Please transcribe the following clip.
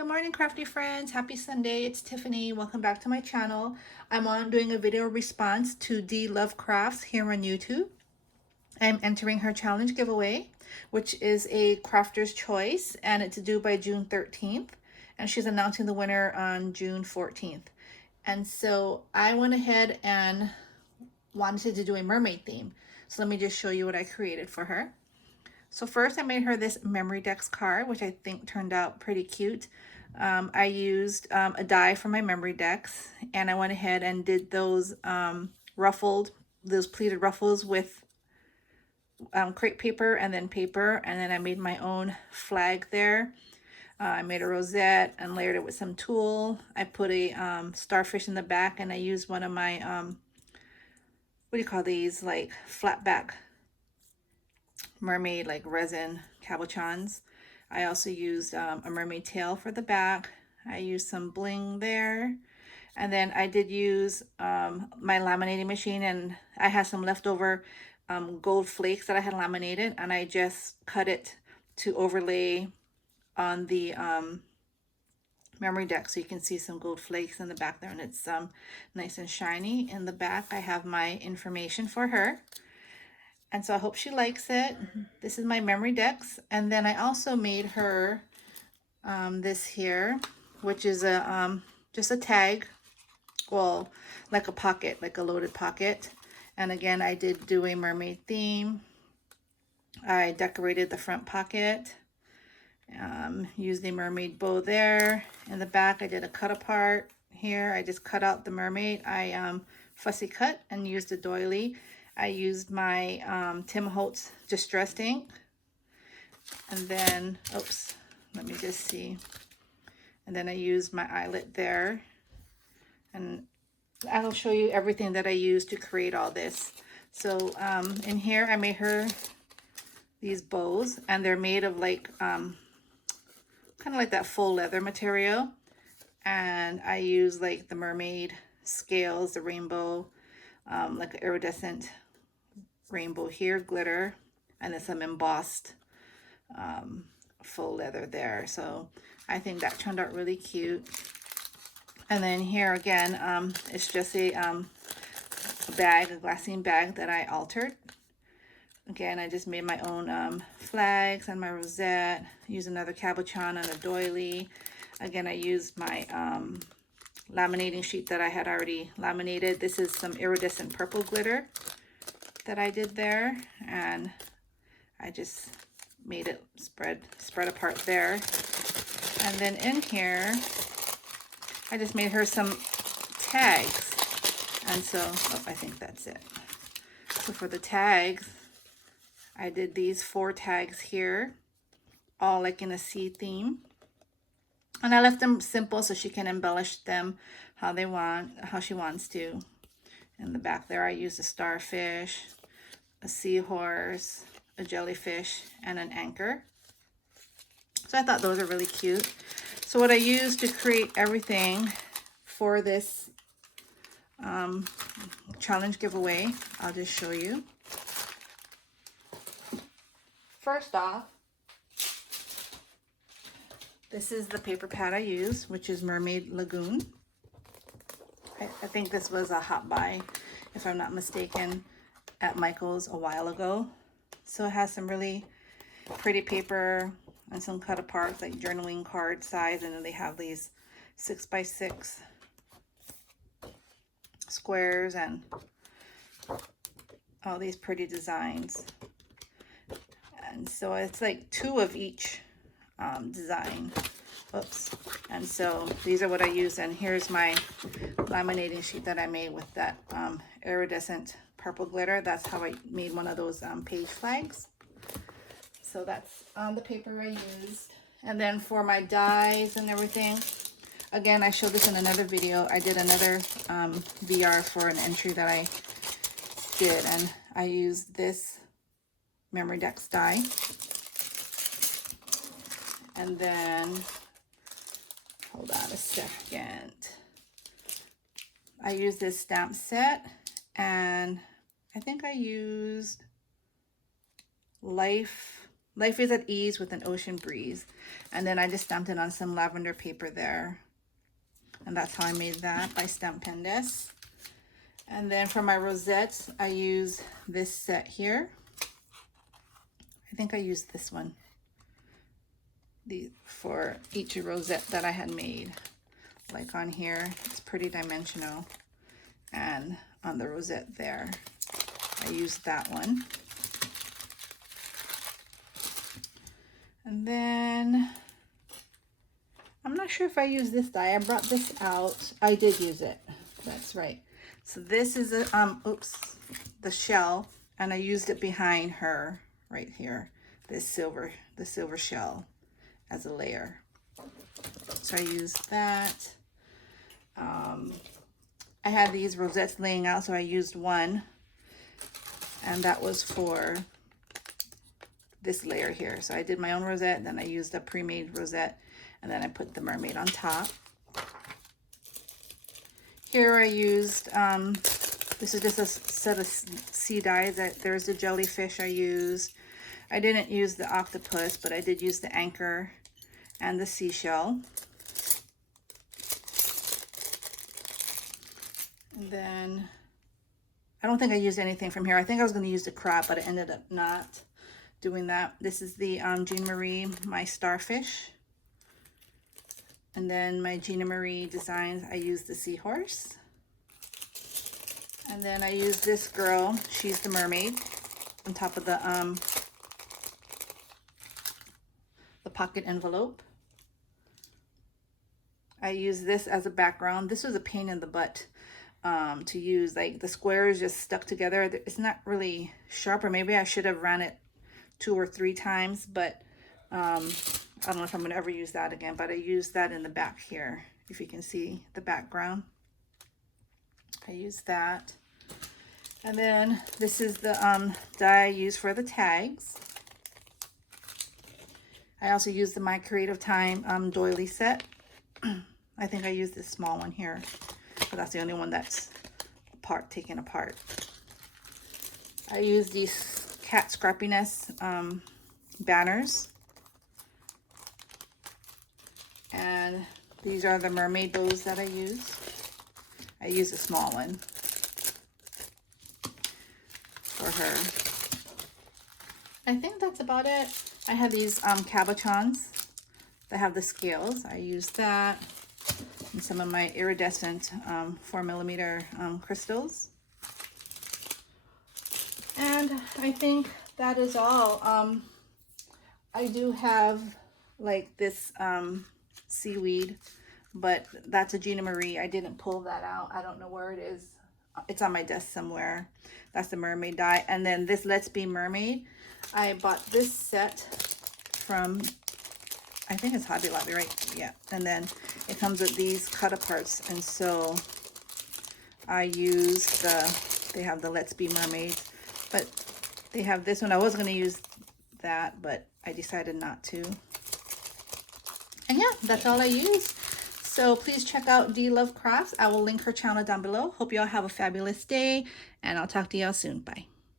Good morning, crafty friends. Happy Sunday. It's Tiffany. Welcome back to my channel. I'm on doing a video response to Dee Lovecrafts here on YouTube. I'm entering her challenge giveaway, which is a crafter's choice, and it's due by June 13th. And she's announcing the winner on June 14th. And so I went ahead and wanted to do a mermaid theme. So let me just show you what I created for her. So first I made her this memory decks card, which I think turned out pretty cute. I used a die from my memory decks, and I went ahead and did those those pleated ruffles with crepe paper and then paper, and then I made my own flag there. I made a rosette and layered it with some tulle. I put a starfish in the back, and I used one of my, what do you call these, like flat back mermaid like resin cabochons. I also used a mermaid tail for the back. I used some bling there, and then I did use my laminating machine, and I had some leftover gold flakes that I had laminated, and I just cut it to overlay on the memory deck, so you can see some gold flakes in the back there, and it's nice and shiny. In the back I have my information for her. And so I hope she likes it. This is my memory decks. And then I also made her this here, which is a just a tag, well, like a pocket, like a loaded pocket. And again, I did do a mermaid theme. I decorated the front pocket, used the mermaid bow there. In the back, I did a cut apart here. I just cut out the mermaid. I fussy cut and used a doily. I used my Tim Holtz Distressed ink, and then, oops, let me just see. And then I used my eyelet there, and I'll show you everything that I used to create all this. So in here, I made her these bows, and they're made of like, kind of like that faux leather material. And I use like the mermaid scales, the rainbow, like an iridescent rainbow here, glitter, and then some embossed faux leather there. So I think that turned out really cute. And then here again, it's just a bag, a glassine bag that I altered. Again, I just made my own flags and my rosette. Used another cabochon and a doily. Again, I used my laminating sheet that I had already laminated. This is some iridescent purple glitter that I did there, and I just made it spread apart there. And then in here, I just made her some tags. And so, oh, I think that's it. So for the tags, I did these 4 tags here, all like in a sea theme. And I left them simple so she can embellish them how she wants to. In the back there, I used a starfish, a seahorse, a jellyfish, and an anchor. So I thought those are really cute. So what I used to create everything for this challenge giveaway, I'll just show you. First off, this is the paper pad I use, which is Mermaid Lagoon. I think this was a hot buy, if I'm not mistaken, at Michael's a while ago. So it has some really pretty paper and some cut aparts, like journaling card size, and then they have these 6x6 squares and all these pretty designs. And so it's like 2 of each design. Oops. And so these are what I use, and here's my laminating sheet that I made with that iridescent purple glitter. That's how I made one of those page flags. So that's the paper I used. And then for my dies and everything, again, I showed this in another video. I did another VR for an entry that I did, and I used this memory decks die. And then, hold on a second, I used this stamp set, and I think I used Life Life is at ease with an ocean breeze. And then I just stamped it on some lavender paper there. And that's how I made that, by Stamp Pen this. And then for my rosettes, I use this set here. I think I used this one for each rosette that I had made. Like on here, it's pretty dimensional. And on the rosette there, I used that one. And then, I'm not sure if I used this die. I brought this out. I did use it. That's right. So this is a, the shell, and I used it behind her right here. The silver shell as a layer. So I used that. I had these rosettes laying out, so I used one, and that was for this layer here. So I did my own rosette, then I used a pre-made rosette, and then I put the mermaid on top. Here I used, this is just a set of sea dyes. There's the jellyfish I used. I didn't use the octopus, but I did use the anchor and the seashell. And then, I don't think I used anything from here. I think I was going to use the crab, but I ended up not doing that. This is the Jean Marie, my starfish. And then my Gina Marie designs, I used the seahorse. And then I used this girl, she's the mermaid, on top of the pocket envelope. I used this as a background. This was a pain in the butt to use. Like the squares just stuck together. It's not really sharp, or maybe I should have ran it 2 or 3 times, but I don't know if I'm going to ever use that again. But I used that in the back here, if you can see the background. I used that. And then this is the die I used for the tags. I also used the My Creative Time doily set. I think I used this small one here, but that's the only one that's taken apart. I used these cat scrappiness banners. And these are the mermaid bows that I use. I used a small one for her. I think that's about it. I have these cabochons that have the scales. I used that. And some of my iridescent 4mm crystals. And I think that is all. I do have like this seaweed, but that's a Gina Marie. I didn't pull that out. I don't know where it is. It's on my desk somewhere. That's the mermaid die. And then this Let's Be Mermaid. I bought this set from, I think it's Hobby Lobby, right? Yeah. And then it comes with these cut aparts. And so I used they have the Let's Be Mermaids, but they have this one. I was going to use that, but I decided not to. And yeah, that's all I use. So please check out Dee Lovecrafts. I will link her channel down below. Hope you all have a fabulous day, and I'll talk to y'all soon. Bye.